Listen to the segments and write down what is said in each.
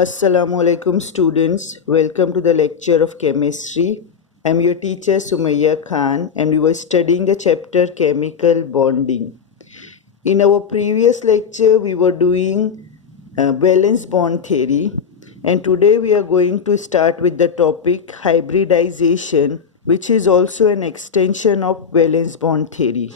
Assalamu alaikum students. Welcome to the lecture of chemistry. I am your teacher Sumayya Khan and we were studying the chapter chemical bonding. In our previous lecture we were doing valence bond theory and today we are going to start with the topic hybridization, which is also an extension of valence bond theory.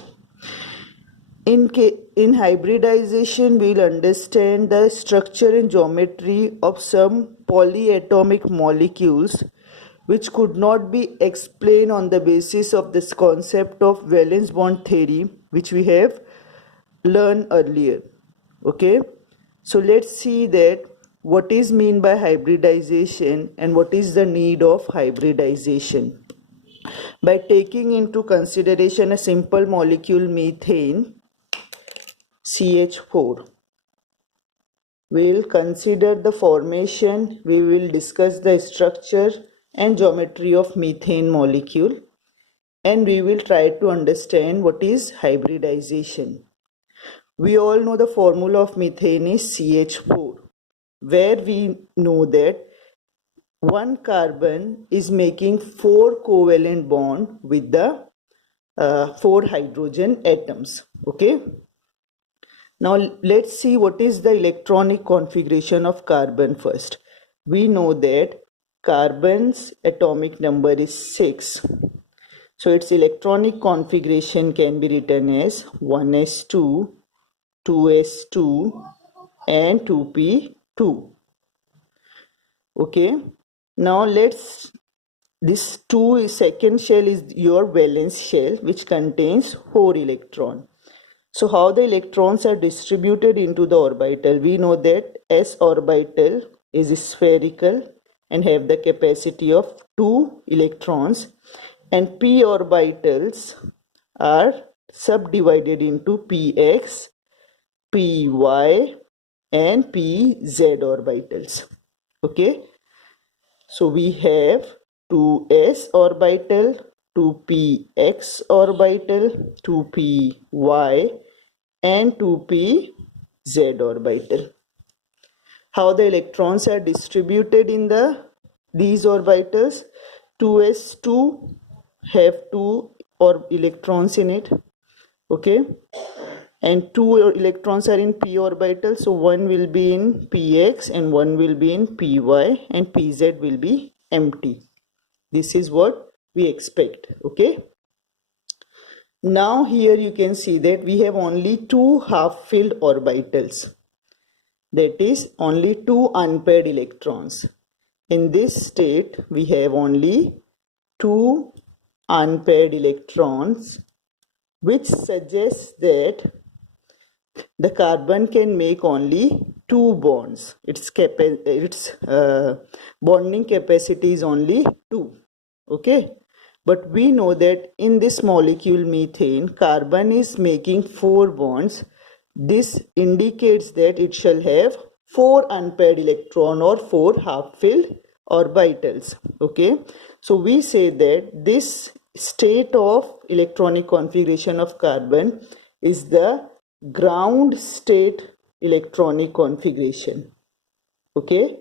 In hybridization, we'll understand the structure and geometry of some polyatomic molecules which could not be explained on the basis of this concept of valence bond theory which we have learned earlier. Okay, so let's see that what is meant by hybridization and what is the need of hybridization. By taking into consideration a simple molecule methane, CH4. We will consider the formation, we will discuss the structure and geometry of methane molecule, and we will try to understand what is hybridization. We all know the formula of methane is CH4, where we know that one carbon is making 4 covalent bond with the 4 hydrogen atoms. Okay. Now let's see what is the electronic configuration of carbon first. We know that carbon's atomic number is 6. So its electronic configuration can be written as 1s2, 2s2 and 2p2. Okay. Now this 2 second shell is your valence shell which contains 4 electrons. So how the electrons are distributed into the orbital? We know that s orbital is spherical and have the capacity of 2 electrons, and p orbitals are subdivided into px, py and pz orbitals. Okay, so we have 2s orbital, 2px orbital, 2py and 2pz orbital. How the electrons are distributed in these orbitals? 2s2 have 2 electrons in it. Okay, and 2 electrons are in p orbital, so one will be in px and one will be in py and pz will be empty. This is what we expect. Okay, now here you can see that we have only 2 half-filled orbitals, that is only 2 unpaired electrons. In this state we have only 2 unpaired electrons, which suggests that the carbon can make only 2 bonds. Its bonding capacity is only 2. Okay, but we know that in this molecule methane, carbon is making 4 bonds. This indicates that it shall have 4 unpaired electron or 4 half-filled orbitals. Okay, so we say that this state of electronic configuration of carbon is the ground state electronic configuration. Okay,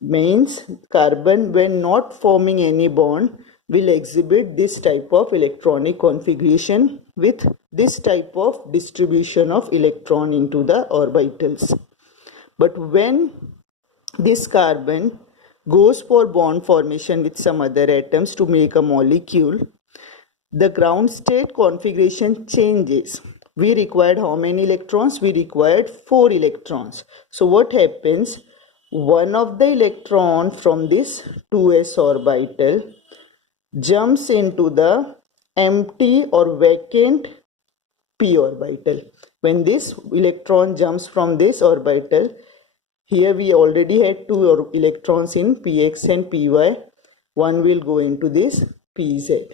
means carbon, when not forming any bond, will exhibit this type of electronic configuration with this type of distribution of electron into the orbitals. But when this carbon goes for bond formation with some other atoms to make a molecule, the ground state configuration changes. We required how many electrons? We required 4 electrons. So what happens? One of the electron from this 2s orbital jumps into the empty or vacant p orbital. When this electron jumps from this orbital, here we already had 2 electrons in px and py. One will go into this pz.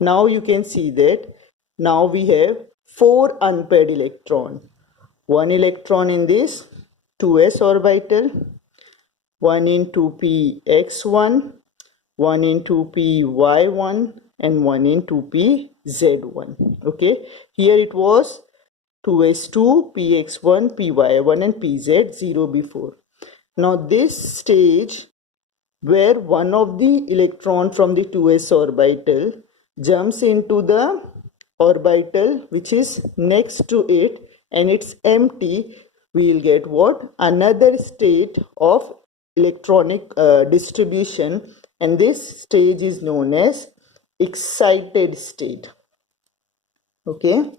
Now you can see that now we have 4 unpaired electrons. 1 electron in this 2s orbital, 1 in 2px1, 1 in 2py1 and 1 in 2pz1. Okay, here it was 2s2, px1, py1 and pz0 before. Now this stage where one of the electron from the 2s orbital jumps into the orbital which is next to it and it's empty, we will get what? Another state of electronic distribution, and this stage is known as excited state. Okay,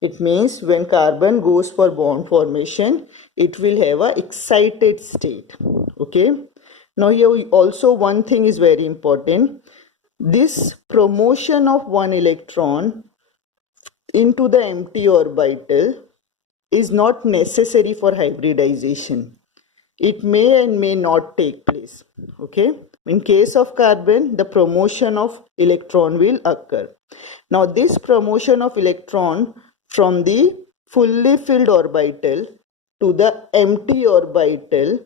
it means when carbon goes for bond formation, it will have a excited state. Okay, now here also one thing is very important. This promotion of one electron into the empty orbital is not necessary for hybridization. It may and may not take place. Okay, in case of carbon, the promotion of electron will occur. Now this promotion of electron from the fully filled orbital to the empty orbital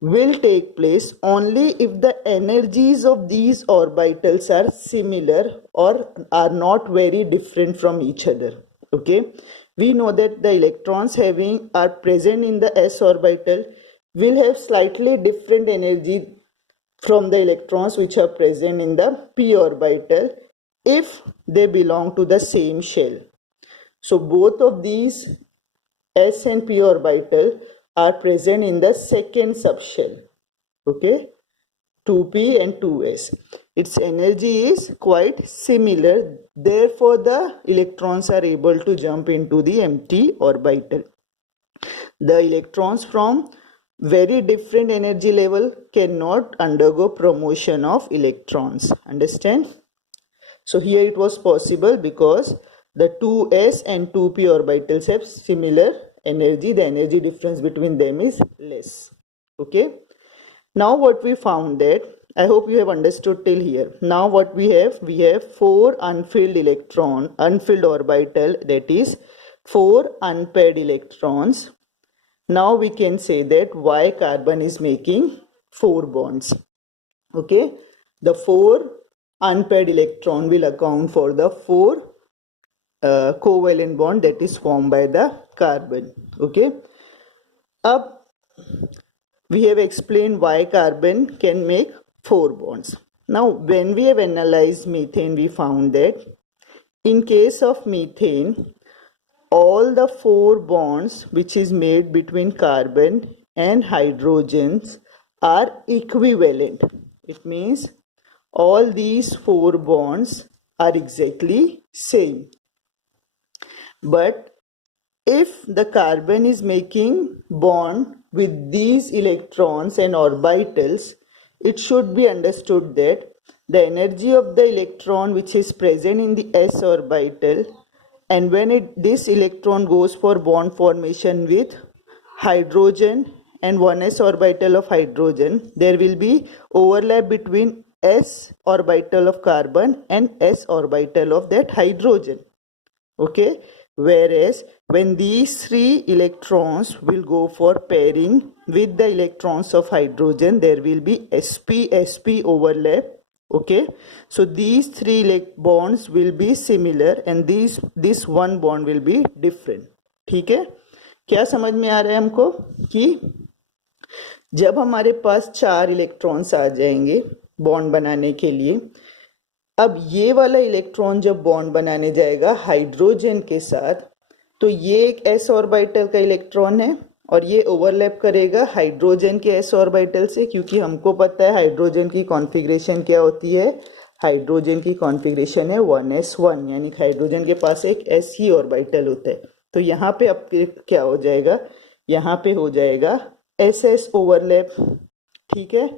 will take place only if the energies of these orbitals are similar or are not very different from each other. Okay, we know that the electrons are present in the s orbital will have slightly different energy from the electrons which are present in the p orbital if they belong to the same shell. So both of these s and p orbital are present in the second subshell. Okay, 2p and 2s. Its energy is quite similar, therefore the electrons are able to jump into the empty orbital. The electrons from very different energy level cannot undergo promotion of electrons. Understand? So here it was possible because the 2s and 2p orbitals have similar energy. The energy difference between them is less. Okay. Now what we found that, I hope you have understood till here. Now what we have 4 unfilled orbital, that is 4 unpaired electrons. Now we can say that why carbon is making 4 bonds. Okay, the 4 unpaired electron will account for the 4 covalent bond that is formed by the carbon. Okay, up we have explained why carbon can make 4 bonds. Now when we have analyzed methane, we found that in case of methane, all the 4 bonds which is made between carbon and hydrogens are equivalent. It means all these 4 bonds are exactly same. But if the carbon is making bond with these electrons and orbitals, it should be understood that the energy of the electron which is present in the s orbital, and when this electron goes for bond formation with hydrogen and 1s orbital of hydrogen, there will be overlap between s orbital of carbon and s orbital of that hydrogen. Okay, whereas when these 3 electrons will go for pairing with the electrons of hydrogen, there will be sp-sp overlap. Okay, so these 3 bonds will be similar and this one bond will be different. ठीक है, क्या समझ में आ रहा है हमको कि जब हमारे पास 4 इलेक्ट्रॉन्स आ जाएंगे बॉन्ड बनाने के लिए, अब ये वाला इलेक्ट्रॉन जब बॉन्ड बनाने जाएगा हाइड्रोजन के साथ, तो ये एक s ऑर्बिटल का इलेक्ट्रॉन है और ये ओवरलैप करेगा हाइड्रोजन के s ऑर्बिटल से, क्योंकि हमको पता है हाइड्रोजन की कॉन्फ़िगरेशन क्या होती है. हाइड्रोजन की कॉन्फ़िगरेशन है 1s1, यानी हाइड्रोजन के पास एक s ही ऑर्बिटल होता है. तो यहाँ पे अब क्या हो जाएगा, यहाँ पे हो जाएगा ss ओवरलैप. ठीक है,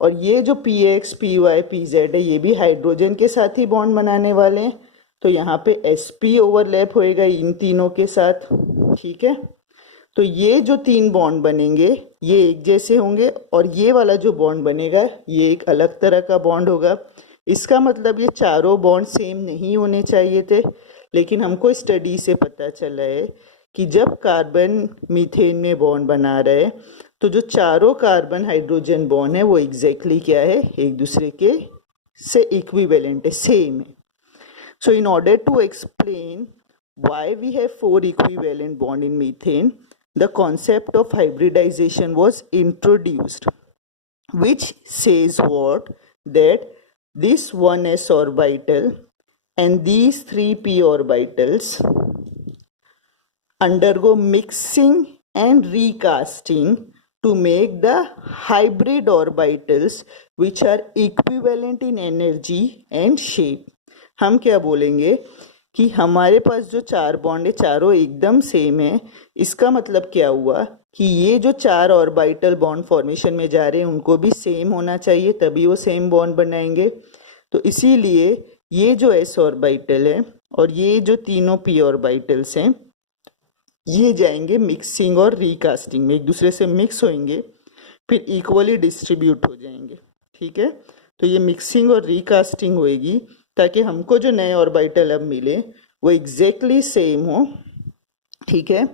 और ये जो px py pz है ये भी हाइड्रोजन के साथ ही बॉन्ड बनाने वाले हैं, तो यहाँ पे sp ओवरलैप होएगा इन तीनों के साथ. ठीक है, तो ये जो 3 बॉन्ड बनेंगे ये एक जैसे होंगे और ये वाला जो बॉन्ड बनेगा ये एक अलग तरह का बॉन्ड होगा. इसका मतलब ये चारों बॉन्ड सेम नहीं होने चाहिए थे, लेकिन हमको स्टडी से पता चला है कि जब कार्बन मीथेन में बॉन्ड बना रहा है तो जो चारों कार्बन हाइड्रोजन बॉन्ड है वो एग्जैक्टली क्या है, एक दूसरे के से इक्विवेलेंट है, सेम है. So in order to explain why we have 4 equivalent bond in methane, the concept of hybridization was introduced, which says what? That this 1s orbital and these 3p orbitals undergo mixing and recasting to make the hybrid orbitals which are equivalent in energy and shape. हम क्या बोलेंगे कि हमारे पास जो चार bond है चारों एकदम सेम है. इसका मतलब क्या हुआ कि ये जो चार ऑर्बिटल बॉन्ड फॉर्मेशन में जा रहे हैं उनको भी सेम होना चाहिए, तभी वो सेम बॉन्ड बनाएंगे. तो इसीलिए ये जो s ऑर्बिटल है और ये जो तीनों p ऑर्बिटल्स हैं ये जाएंगे मिक्सिंग और रिकास्टिंग में, एक दूसरे से मिक्स होंगे फिर इक्वली डिस्ट्रीब्यूट हो जाएंगे. ठीक है, तो ये मिक्सिंग और रिकास्टिंग होएगी ताकि हमको जो नए ऑर्बिटल अब मिले वो एग्जैक्टली सेम हो. ठीक है,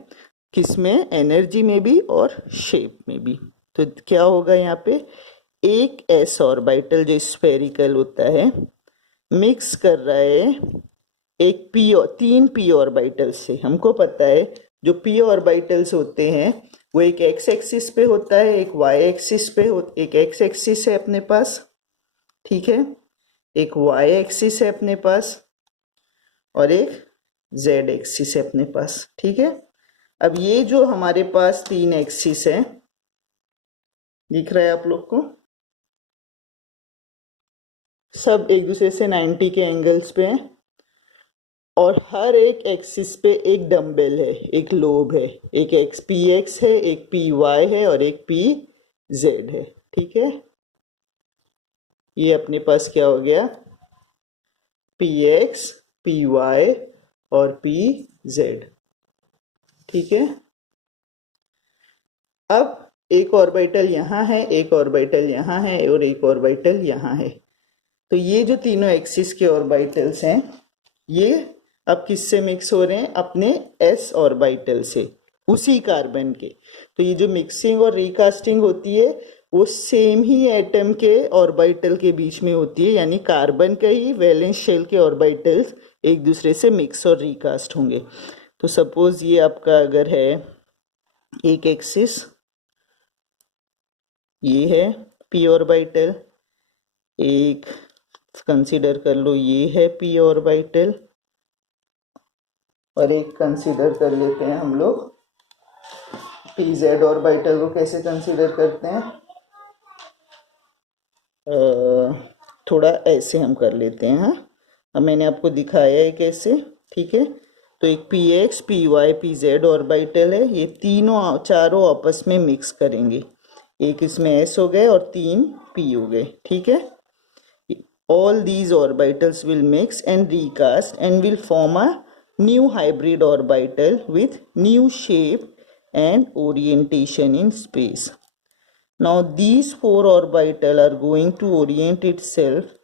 किसमें? एनर्जी में भी और शेप में भी. तो क्या होगा यहाँ पे? एक s ऑर्बिटल जो स्फेरिकल होता है मिक्स कर रहा है एक p और तीन p ऑर्बिटल से. हमको पता है जो p ऑर्बिटल्स होते हैं वो एक x एक्सिस पे होता है, एक y एक्सिस पे एक x एक्सिस है अपने पास. ठीक है, एक y एक्सिस है अपने पास और एक z एक्सिस है अपने पास. ठीक है, अब ये जो हमारे पास तीन एक्सिस है दिख रहा है आप लोग को, सब एक दूसरे से 90 के एंगल्स पे हैं और हर एक एक्सिस पे एक डंबल है, एक लोब है, एक पी एक्स है, एक पी वाई है और एक पी जेड है. ठीक है, ये अपने पास क्या हो गया? पी एक्स, पी वाई और पी जेड. ठीक है, अब एक ऑर्बिटल यहाँ है, एक ऑर्बिटल यहाँ है और एक ऑर्बिटल यहाँ है. तो ये जो तीनों एक्सिस के ऑर्बिटल्स हैं ये अब किससे मिक्स हो रहे हैं? अपने s ऑर्बिटल से, उसी कार्बन के. तो ये जो मिक्सिंग और रिकास्टिंग होती है वो सेम ही एटम के ऑर्बिटल के बीच में होती है, यानी कार्बन का ही वैलेंस शेल के ऑर्बिटल्स एक दूसरे से मिक्स और रिकास्ट होंगे. तो सपोज ये आपका अगर है एक एक्सिस, ये है p ऑर्बिटल, एक कंसीडर कर लो ये है p ऑर्बिटल और एक कंसीडर कर लेते हैं हम लोग पी जेड ऑर्बिटल को. कैसे कंसीडर करते हैं? थोड़ा ऐसे हम कर लेते हैं. हाँ, अब मैंने आपको दिखाया है कैसे. ठीक है, तो एक P X, P Y, P Z orbital है, ये तीनों चारों आपस में मिक्स करेंगे. एक इसमें s हो गए और तीन p हो गए. ठीक है, all these orbitals will mix and recast and will form a new hybrid orbital with new shape and orientation in space. Now these four orbitals are going to orient itself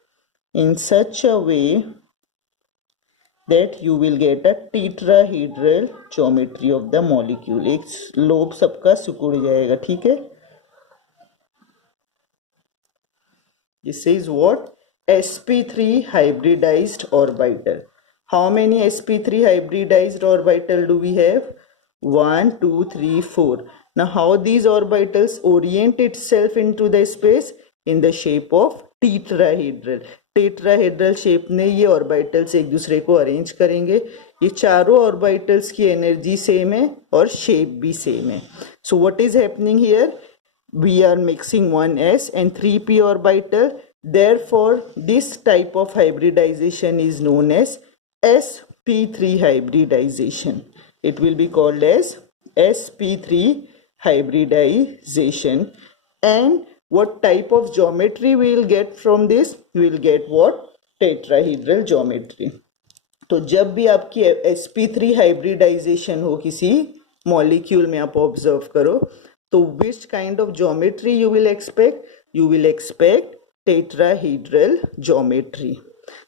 in such a way that you will get a tetrahedral geometry of the molecule. एक lobe सबका सिकुड़ जाएगा. ठीक है, this is what? sp3 hybridized orbital. How many sp3 hybridized orbital do we have? 1, 2, 3, 4. Now how these orbitals orient itself into the space? In the shape of tetrahedral. Tetrahedral shape में ये orbitals एक दूसरे को arrange करेंगे. ये चारों orbitals की energy same है और शेप भी सेम है. So what is happening here? We are mixing 1s and 3p orbital. Therefore, this type of hybridization is known as sp3 hybridization. It will be called as sp3 hybridization. And what type of geometry we will get from this? We will get what? Tetrahedral geometry. तो जब भी आपकी sp3 hybridization हो किसी molecule में, आप observe करो, तो which kind of geometry you will expect? You will expect tetrahedral geometry.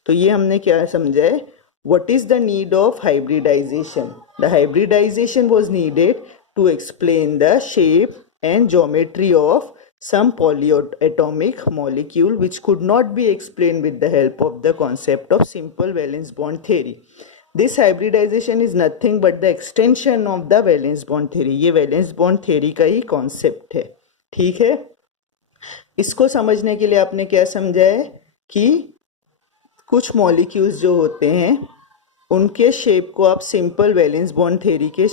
तो ये हमने क्या समझा है? What is the need of hybridization? The hybridization was needed to explain the shape and geometry of some polyatomic molecule which could not be explained with the help of the concept of simple valence bond theory. This hybridization is nothing but the extension of the valence bond theory. ये valence bond theory का ही concept है, ठीक है। इसको समझने के लिए आपने क्या समझा है कि कुछ मॉलिक्यूल्स जो होते हैं उनके शेप को आप सिंपल वैलेंस बॉन्ड थ्योरी के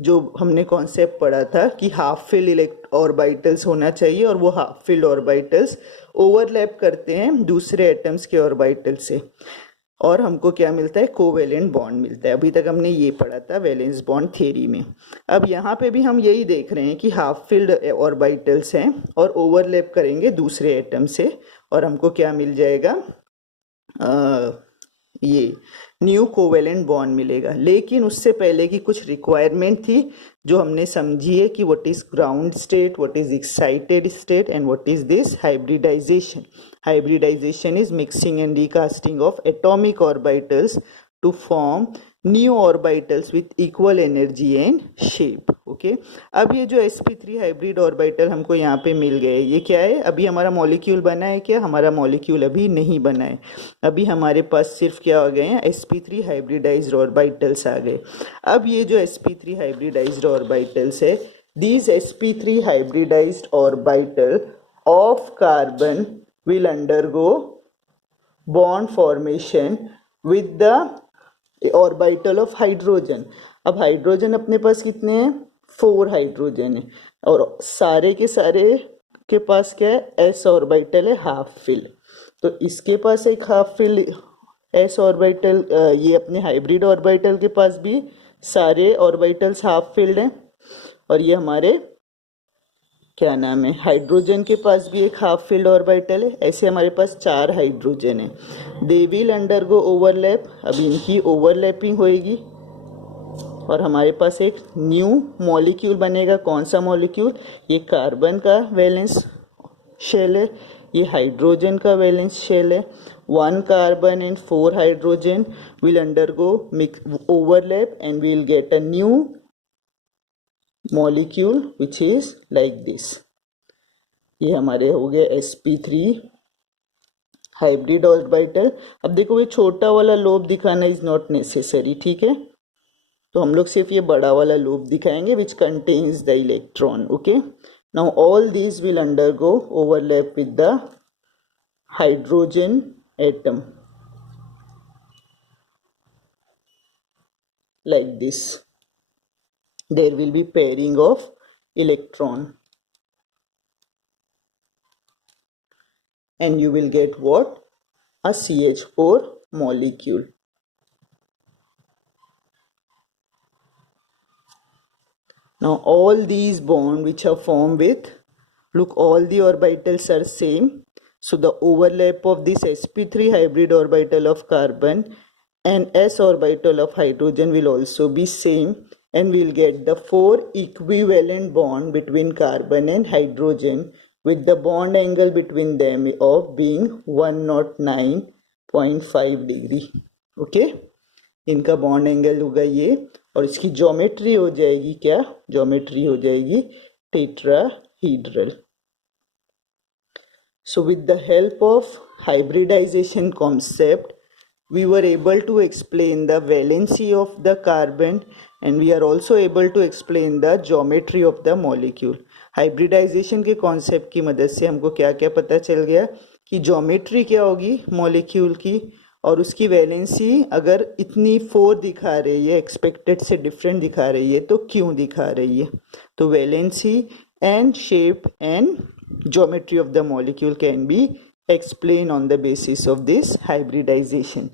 जो हमने कॉन्सेप्ट पढ़ा था कि हाफ फिल ऑर्बिटल्स होना चाहिए और वो हाफ फिल्ड ऑर्बिटल्स ओवरलैप करते हैं दूसरे एटम्स के ऑर्बिटल से, और हमको क्या मिलता है, कोवेलेंट बॉन्ड मिलता है। अभी तक हमने ये पढ़ा था वैलेंस बॉन्ड थ्योरी में। अब यहाँ पे भी हम यही देख रहे हैं कि हाफ फिल्ड ऑर्बिटल्स हैं और ओवरलैप करेंगे दूसरे एटम से, और हमको क्या मिल जाएगा, ये न्यू कोवेलेंट बॉन्ड मिलेगा। लेकिन उससे पहले की कुछ रिक्वायरमेंट थी जो हमने समझी है कि what is ground state, what is excited state and what is this hybridization. Hybridization is mixing and recasting of atomic orbitals to form new orbitals with equal energy and shape. Okay, अब ये जो sp3 hybrid orbital हमको यहाँ पे मिल गए, ये क्या है, अभी हमारा मॉलिक्यूल बना है क्या, हमारा मॉलिक्यूल अभी नहीं बना है। अभी हमारे पास सिर्फ क्या हो गए हैं, sp3 हाइब्रिडाइज्ड ऑर्बिटल्स आ गए। अब ये जो sp3 हाइब्रिडाइज्ड ऑर्बिटल्स है, these sp3 hybridized orbital of carbon will undergo bond formation with the orbital of hydrogen. अब हाइड्रोजन अपने पास कितने हैं, 4 हाइड्रोजन है, और सारे के सारे के पास क्या है, s ऑर्बिटल है हाफ फिल। तो इसके पास एक हाफ फिल s ऑर्बिटल, ये अपने हाइब्रिड ऑर्बिटल के पास भी सारे ऑर्बिटल्स हाफ फिल्ड हैं, और ये हमारे क्या नाम है, हाइड्रोजन के पास भी एक हाफ फिल्ड ऑर्बिटल है। ऐसे हमारे पास 4 हाइड्रोजन है। दे विल अंडरगो ओवरलैप, अब इनकी ओवरलैपिंग होएगी और हमारे पास एक न्यू मॉलिक्यूल बनेगा। कौन सा मॉलिक्यूल, ये कार्बन का वैलेंस शेल है, ये हाइड्रोजन का वैलेंस शेल है। 1 carbon and 4 hydrogen will undergo overlap and will get a new molecule which is like this. ये हमारे हो गए sp3 हाइब्रिड ऑर्बिटल। अब देखो ये छोटा वाला लोब दिखाना इज नॉट नेसेसरी, ठीक है, तो हम लोग सिर्फ ये बड़ा वाला लोब दिखाएंगे which contains the electron. Okay, now all these will undergo overlap with the hydrogen atom like this. There will be pairing of electron and you will get what, a CH4 molecule. Now all these bonds which are formed with, look, all the orbitals are same, so the overlap of this sp3 hybrid orbital of carbon and s orbital of hydrogen will also be same, and we'll get the 4 equivalent bond between carbon and hydrogen with the bond angle between them of being 109.5 degree. Okay, इनका bond angle होगा ये, और इसकी geometry हो जाएगी क्या, geometry हो जाएगी tetrahedral. So with the help of hybridization concept, we were able to explain the valency of the carbon and we are also able to explain the geometry of the molecule. Hybridization के concept की मदद से हमको क्या क्या पता चल गया कि ज्योमेट्री क्या होगी मॉलिक्यूल की, और उसकी वैलेंसी अगर इतनी 4 दिखा रही है, एक्सपेक्टेड से डिफरेंट दिखा रही है, तो क्यों दिखा रही है। तो valency and shape and geometry of the molecule can be explained on the basis of this hybridization.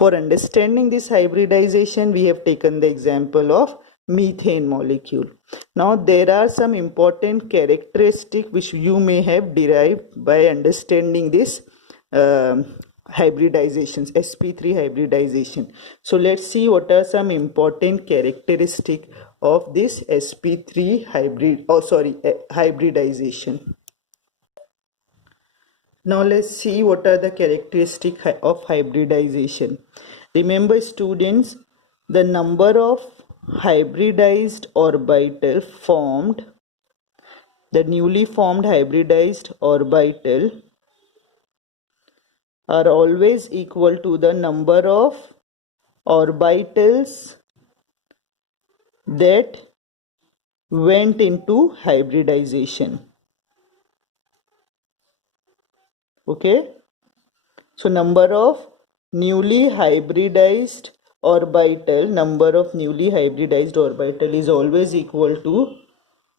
For understanding this hybridization, we have taken the example of methane molecule. Now there are some important characteristics which you may have derived by understanding this hybridizations, sp3 hybridization. So let's see what are some important characteristics of this sp3 hybridization. Now let's see what are the characteristics of hybridization. Remember students, the number of hybridized orbital formed, the newly formed hybridized orbital are always equal to the number of orbitals that went into hybridization. Okay, so number of newly hybridized orbital is always equal to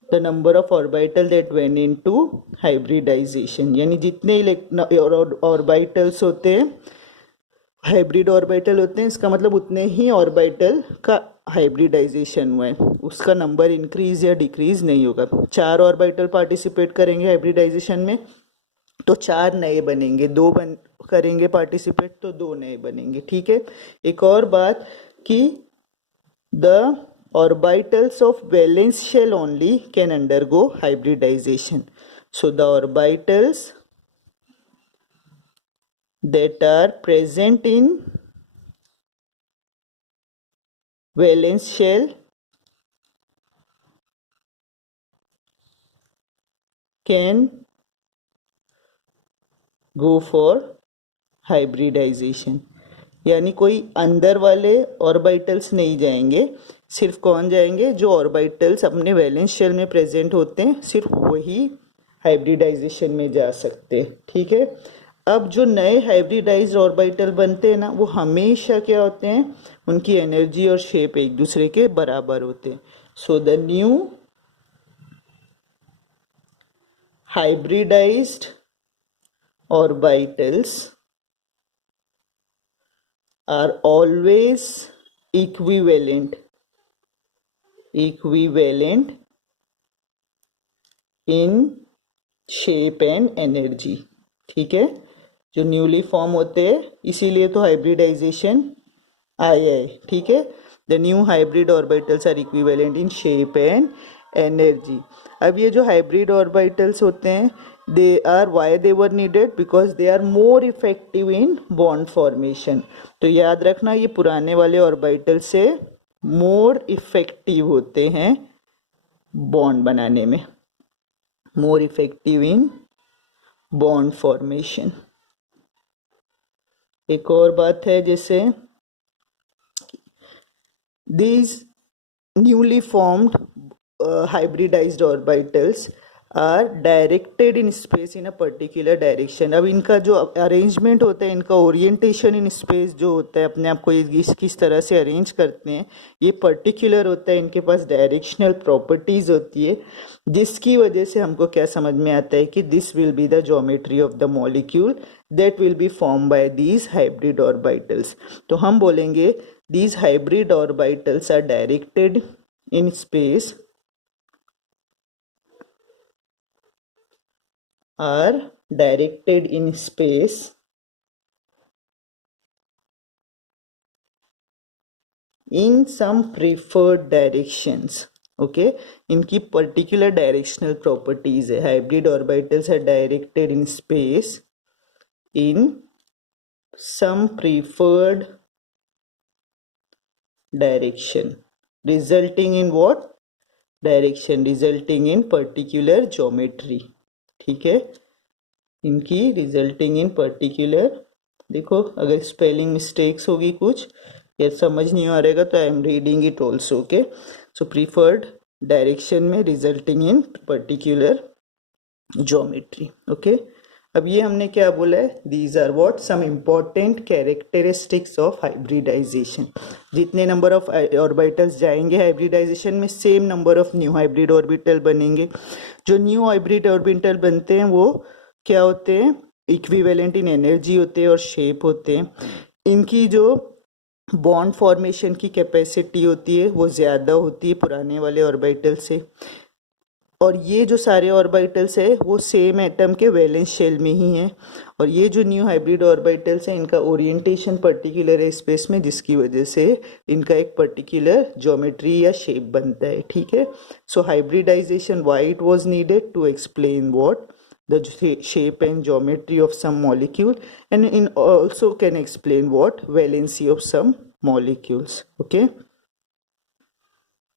the number of orbital that went into hybridization. यानी जितने orbitals होते हैं, hybrid orbital होते हैं, इसका मतलब उतने ही orbital का हाइब्रिडाइजेशन हुआ है, उसका नंबर इंक्रीज या डिक्रीज नहीं होगा. 4 ऑर्बिटल पार्टिसिपेट करेंगे हाइब्रिडाइजेशन में तो 4 नए बनेंगे, 2 करेंगे पार्टिसिपेट तो 2 नए बनेंगे. ठीक है. एक और बात कि the orbitals of valence shell only can undergo hybridization. So the orbitals that are present in valence shell can go for hybridization. यानी कोई अंदर वाले ऑर्बिटल्स नहीं जाएंगे, सिर्फ कौन जाएंगे, जो ऑर्बिटल्स अपने वैलेंस शेल में प्रेजेंट होते हैं, सिर्फ वही हाइब्रिडाइजेशन में जा सकते हैं. ठीक है. अब जो नए हाइब्रिडाइज्ड ऑर्बिटल बनते हैं ना, वो हमेशा क्या होते हैं, उनकी एनर्जी और शेप एक दूसरे के बराबर होते हैं. So the new hybridized orbitals are always equivalent in shape and energy. ठीक है. जो न्यूली फॉर्म होते हैं, इसीलिए तो हाइब्रिडाइजेशन आया है. ठीक है. The new hybrid orbitals are equivalent in shape and energy. अब ये जो हाइब्रिड ऑर्बिटल्स होते हैं, why they were needed, because they are more effective in bond formation. तो याद रखना, ये पुराने वाले ऑर्बिटल से मोर इफेक्टिव होते हैं बॉन्ड बनाने में, more effective in bond formation. एक और बात है, जैसे these newly formed hybridized orbitals are directed in space in a particular direction. अब इनका जो अरेंजमेंट होता है, इनका ओरिएंटेशन इन स्पेस जो होता है, अपने आप को किस तरह से अरेंज करते हैं, ये पर्टिकुलर होता है. इनके पास डायरेक्शनल प्रॉपर्टीज होती है, जिसकी वजह से हमको क्या समझ में आता है कि this will be the geometry of the molecule that will be form by these hybrid orbitals. तो हम बोलेंगे these hybrid orbitals are directed in space in some preferred directions. Okay, इनकी particular directional properties है. Hybrid orbitals are directed in space in some preferred direction, resulting in what? Direction resulting in particular geometry. ठीक है. इनकी resulting in particular, देखो अगर spelling mistakes होगी कुछ या समझ नहीं आ रहेगा तो I am reading it also. Okay. So preferred direction में resulting in particular geometry. Okay. अब ये हमने क्या बोला है, these are what some important characteristics of hybridization. जितने नंबर ऑफ ऑर्बिटल्स जाएंगे हाइब्रिडाइजेशन में, same number of new hybrid orbital बनेंगे. जो न्यू हाइब्रिड ऑर्बिटल बनते हैं वो क्या होते हैं, इक्विवेलेंट इन एनर्जी होते हैं और शेप होते हैं. इनकी जो बॉन्ड फॉर्मेशन की कैपेसिटी होती है वो ज़्यादा होती है पुराने वाले ऑर्बिटल से. और ये जो सारे ऑर्बिटल्स है वो सेम एटम के वैलेंस शेल में ही हैं. और ये जो न्यू हाइब्रिड ऑर्बिटल्स हैं, इनका ओरिएंटेशन पर्टिकुलर है स्पेस में, जिसकी वजह से इनका एक पर्टिकुलर ज्योमेट्री या शेप बनता है. ठीक है. So hybridization why it was needed to explain what the shape and geometry of some molecule, and in also can explain what valency of some molecules. Okay.